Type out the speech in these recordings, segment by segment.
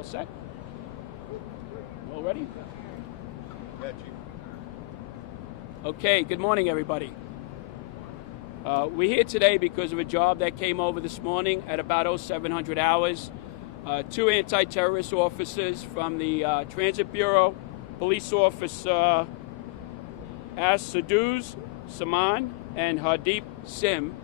All set? All ready? Yeah, Chief. Okay, good morning, everybody. We're here today because of a job that came over this morning at about 0700 hours. Two anti-terrorist officers from the Transit Bureau, Police Officer Saduz Saman and Hardeep Sim,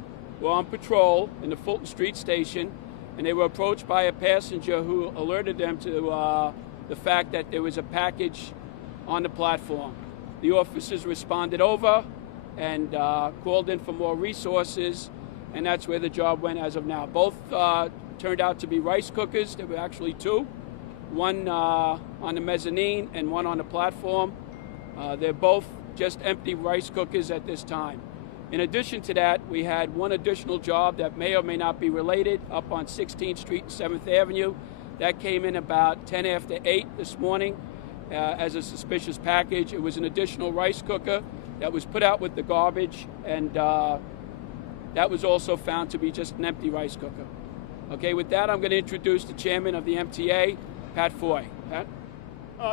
were on patrol in the Fulton Street station, and they were approached by a passenger who alerted them to the fact that there was a package on the platform. The officers responded over and called in for more resources, and that's where the job went as of now. Both turned out to be rice cookers. There were actually two, one on the mezzanine and one on the platform. They're both just empty rice cookers at this time. In addition to that, we had one additional job that may or may not be related up on 16th Street and 7th Avenue. That came in about 10 after 8 this morning as a suspicious package. It was an additional rice cooker that was put out with the garbage, and that was also found to be just an empty rice cooker. Okay, with that, I'm going to introduce the chairman of the MTA, Pat Foy. Pat?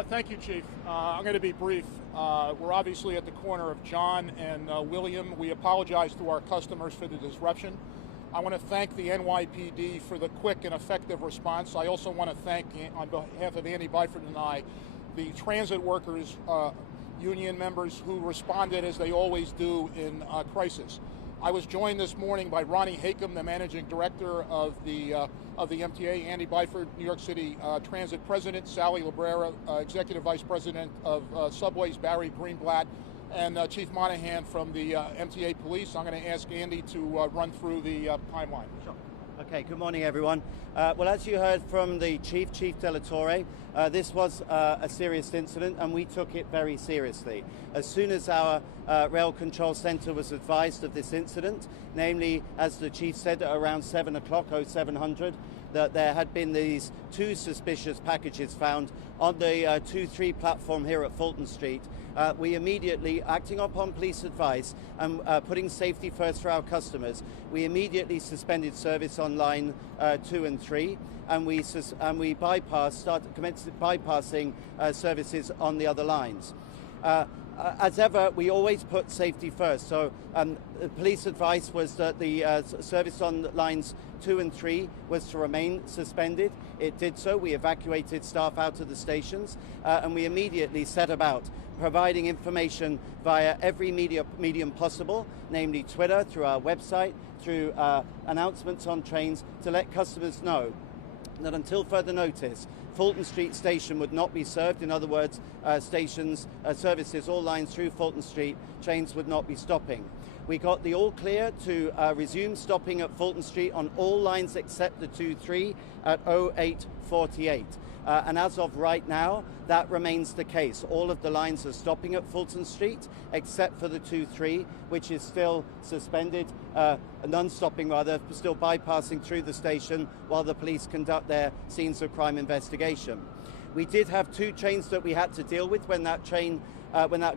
Thank you, Chief. I'm going to be brief. We're obviously at the corner of John and William. We apologize to our customers for the disruption. I want to thank the NYPD for the quick and effective response. I also want to thank, on behalf of Andy Byford and I, the transit workers union members who responded as they always do in crisis. I was joined this morning by Ronnie Hakem, the managing director of the MTA, Andy Byford, New York City Transit President, Sally Librera, Executive Vice President of Subways, Barry Greenblatt, and Chief Monahan from the MTA Police. I'm going to ask Andy to run through the timeline. Sure. Okay, good morning, everyone. Well, as you heard from the Chief Delatorre, this was a serious incident, and we took it very seriously. As soon as our Rail Control Center was advised of this incident, namely, as the Chief said, at around 7 o'clock, 0700, that there had been these two suspicious packages found on the 2-3 platform here at Fulton Street, we immediately, acting upon police advice and putting safety first for our customers, we immediately suspended service on line 2 and 3, and we commenced bypassing services on the other lines. As ever, we always put safety first. So police advice was that the service on lines 2 and 3 was to remain suspended. It did so. We evacuated staff out of the stations, and we immediately set about providing information via every medium possible, namely Twitter, through our website, through announcements on trains, to let customers know that until further notice, Fulton Street station would not be served. In other words, services, all lines through Fulton Street, trains would not be stopping. We got the all clear to resume stopping at Fulton Street on all lines except the 2-3 at 0848. And as of right now, that remains the case. All of the lines are stopping at Fulton Street, except for the 2-3, which is still suspended, non-stopping rather, still bypassing through the station while the police conduct their scenes of crime investigation. We did have two trains that we had to deal with when that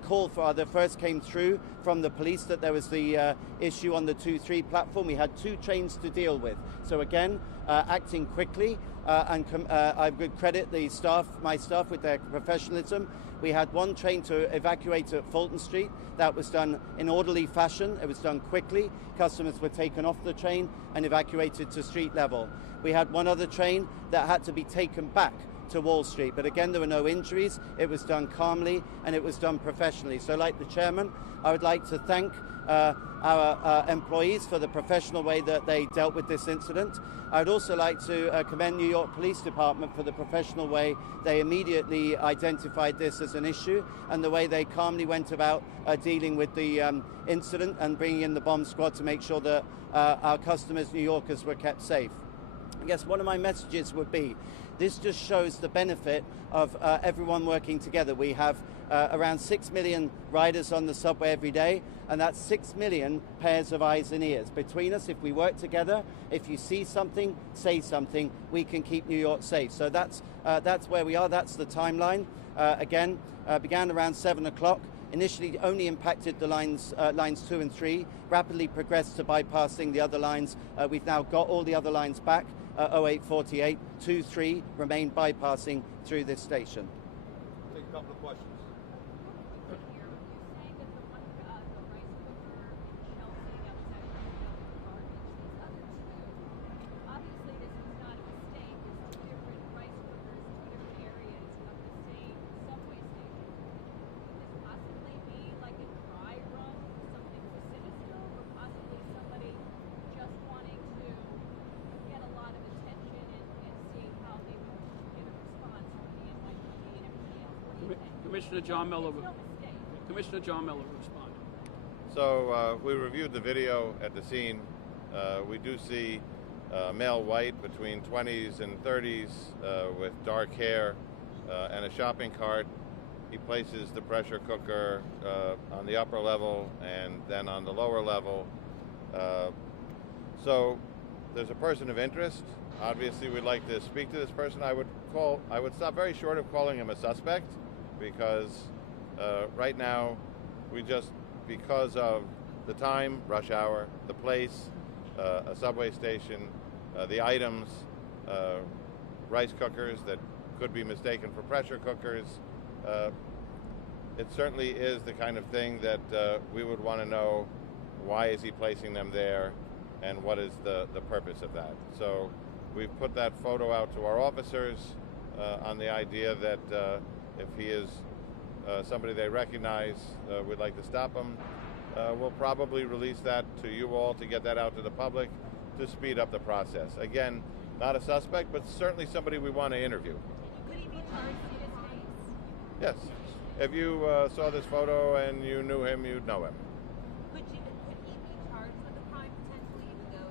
call first came through from the police that there was the issue on the 2-3 platform. We had two trains to deal with. So again, acting quickly, and I would credit my staff with their professionalism. We had one train to evacuate at Fulton Street. That was done in orderly fashion. It was done quickly. Customers were taken off the train and evacuated to street level. We had one other train that had to be taken back to Wall Street. But again, there were no injuries. It was done calmly and it was done professionally. So like the chairman, I would like to thank our employees for the professional way that they dealt with this incident. I would also like to commend New York Police Department for the professional way they immediately identified this as an issue and the way they calmly went about dealing with the incident and bringing in the bomb squad to make sure that our customers, New Yorkers, were kept safe. I guess one of my messages would be, this just shows the benefit of everyone working together. We have around 6 million riders on the subway every day, and that's 6 million pairs of eyes and ears. Between us, if we work together, if you see something, say something, we can keep New York safe. So that's where we are. That's the timeline. Again, began around 7 o'clock. initially only impacted the lines 2 and 3, rapidly progressed to bypassing the other lines. We've now got all the other lines back. 0848, 2, 3 remain bypassing through this station. Take a couple of questions. Commissioner John Miller will respond. So we reviewed the video at the scene. We do see male white between 20s and 30s with dark hair and a shopping cart. He places the pressure cooker on the upper level and then on the lower level. So there's a person of interest. Obviously, we'd like to speak to this person. I would stop very short of calling him a suspect, because right now because of the time, rush hour, the place, a subway station, the items, rice cookers that could be mistaken for pressure cookers, it certainly is the kind of thing that we would want to know, why is he placing them there and what is the purpose of that. So we've put that photo out to our officers on the idea that if he is somebody they recognize, we'd like to stop him. We'll probably release that to you all to get that out to the public to speed up the process. Again, not a suspect, but certainly somebody we want to interview. Could he be charged in his case? Yes. If you saw this photo and you knew him, you'd know him. Could he be charged with a crime potentially, even though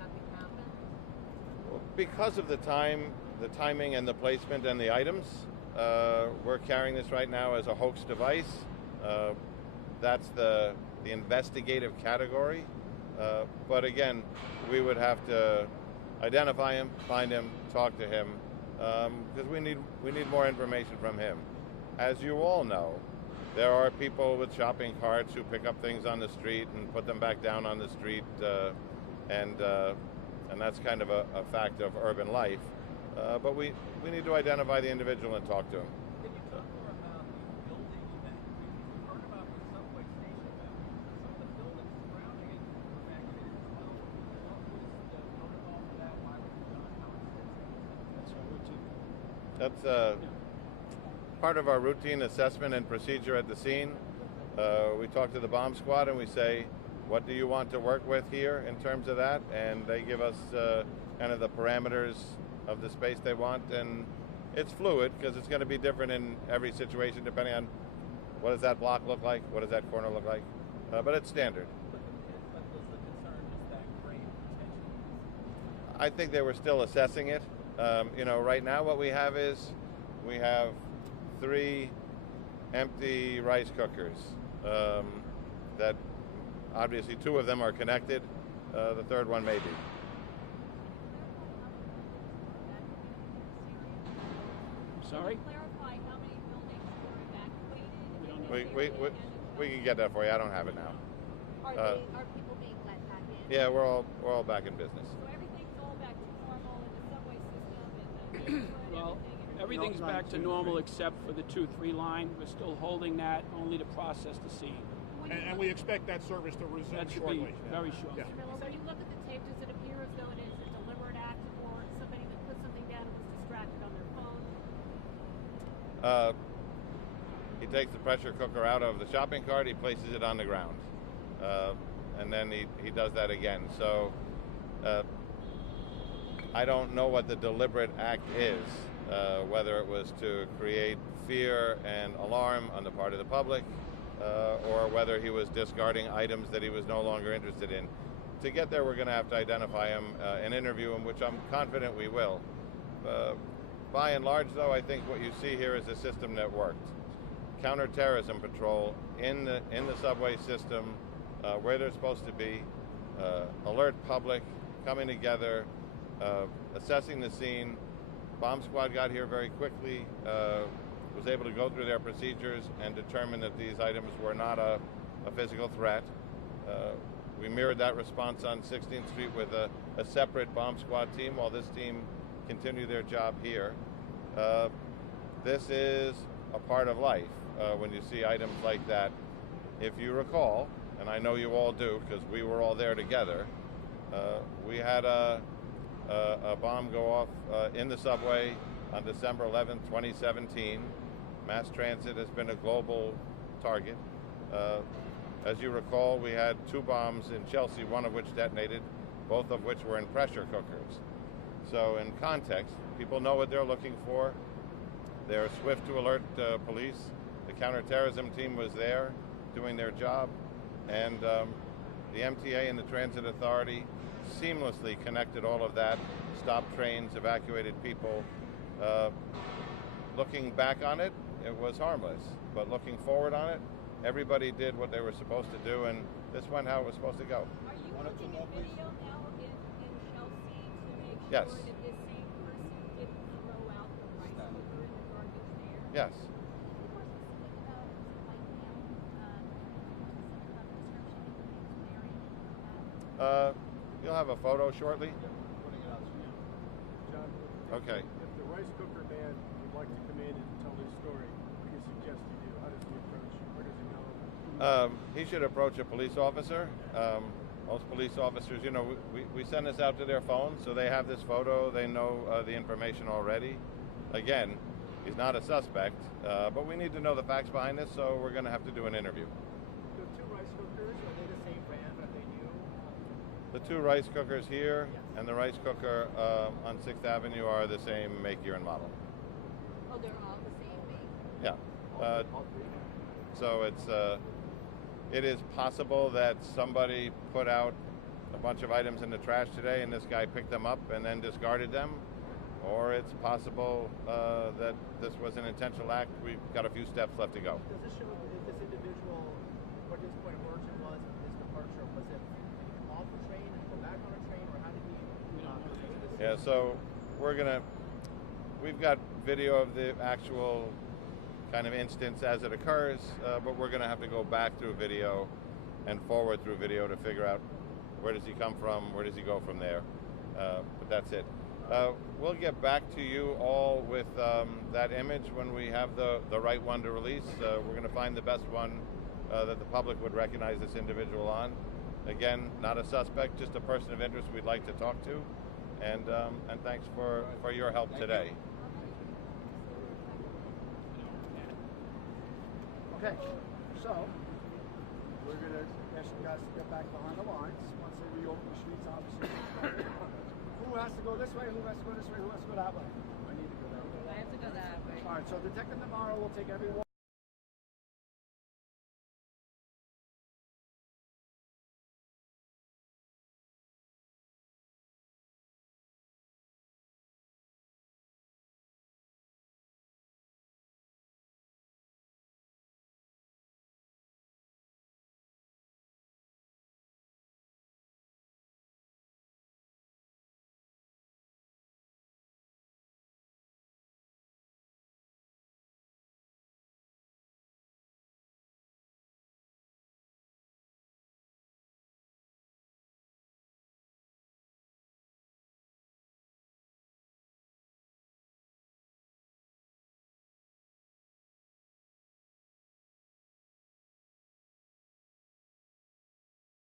nothing happened? Well, because of the timing and the placement and the items, we're carrying this right now as a hoax device. That's the investigative category. But again, we would have to identify him, find him, talk to him, because we need more information from him. As you all know, there are people with shopping carts who pick up things on the street and put them back down on the street, and that's kind of a fact of urban life. But we need to identify the individual and talk to him. Can you talk more about the building that we've heard about the subway station, some of the buildings surrounding it were evacuated as well? What was the protocol for that? Why was it done? How extensive? That's our routine. That's part of our routine assessment and procedure at the scene. We talk to the bomb squad and we say, what do you want to work with here in terms of that? And they give us kind of the parameters of the space they want, and it's fluid because it's going to be different in every situation depending on what does that block look like, what does that corner look like, but it's standard. But was the concern just that grave potential? I think they were still assessing it. Right now what we have is we have 3 empty rice cookers that obviously 2 of them are connected, the third one may be. Sorry? Clarify how many buildings were evacuated? We can get that for you. I don't have it now. Are people being let back in? Yeah, we're all back in business. So everything's all back to normal in the subway system and the Well, everything? everything's back to normal except for the 2-3 line. We're still holding that only to process the scene. And we expect that service to resume That should shortly. be very short. Yeah. Mr. Miller, when you look at the tape, does it appear as though it is a deliberate act or somebody that put something down and was distracted on their phone? He takes the pressure cooker out of the shopping cart, he places it on the ground, and then he does that again. So I don't know what the deliberate act is, whether it was to create fear and alarm on the part of the public, or whether he was discarding items that he was no longer interested in. To get there, we're going to have to identify him and interview him, which I'm confident we will. By and large, though, I think what you see here is a system that worked. Counterterrorism patrol in the subway system, where they're supposed to be, alert public, coming together, assessing the scene. Bomb squad got here very quickly, was able to go through their procedures and determine that these items were not a physical threat. We mirrored that response on 16th Street with a separate bomb squad team while this team continued their job here. This is a part of life when you see items like that. If you recall, and I know you all do because we were all there together, we had a bomb go off in the subway on December 11th, 2017. Mass transit has been a global target. As you recall, we had 2 bombs in Chelsea, one of which detonated, both of which were in pressure cookers. So in context, people know what they're looking for. They're swift to alert police. The counterterrorism team was there doing their job, and the MTA and the Transit Authority seamlessly connected all of that, stopped trains, evacuated people. Looking back on it, it was harmless, but looking forward on it, everybody did what they were supposed to do, and this went how it was supposed to go. Are you looking at video now in Chelsea to make sure Yes. that this same person didn't throw out the rice cooker in the garbage there? Yes. You'll have a photo shortly? Putting it out to you. John, Okay. if the rice cooker man would like to come in and tell his story, what do you suggest he do? How does he approach? Where does he go? He should approach a police officer. Most police officers, you know, we send this out to their phones, so they have this photo, they know the information already. Again, he's not a suspect, but we need to know the facts behind this, so we're going to have to do an interview. The 2 rice cookers, are they the same brand? Are they new? The 2 rice cookers here and the rice cooker on 6th Avenue are the same make, year, and model. Oh, they're all the same make? Yeah. All 3? So it is possible that somebody put out a bunch of items in the trash today and this guy picked them up and then discarded them. Or it's possible that this was an intentional act. We've got a few steps left to go. Does this show if this individual, what his point of origin was, his departure? Was it off the train and go back on a train, or how did he Yeah, so we've got video of the actual kind of instance as it occurs, but we're going to have to go back through video and forward through video to figure out where does he come from, where does he go from there. But that's it. We'll get back to you all with that image when we have the right one to release. We're going to find the best one that the public would recognize this individual on. Again, not a suspect, just a person of interest we'd like to talk to. And thanks for your help today. Okay, so we're going to ask you guys to get back behind the lines. Once they reopen the streets, obviously. Who has to go this way? Who has to go this way? Who has to go that way? I need to go that way. I have to go that way. All right, so Detective Navarro will take everyone.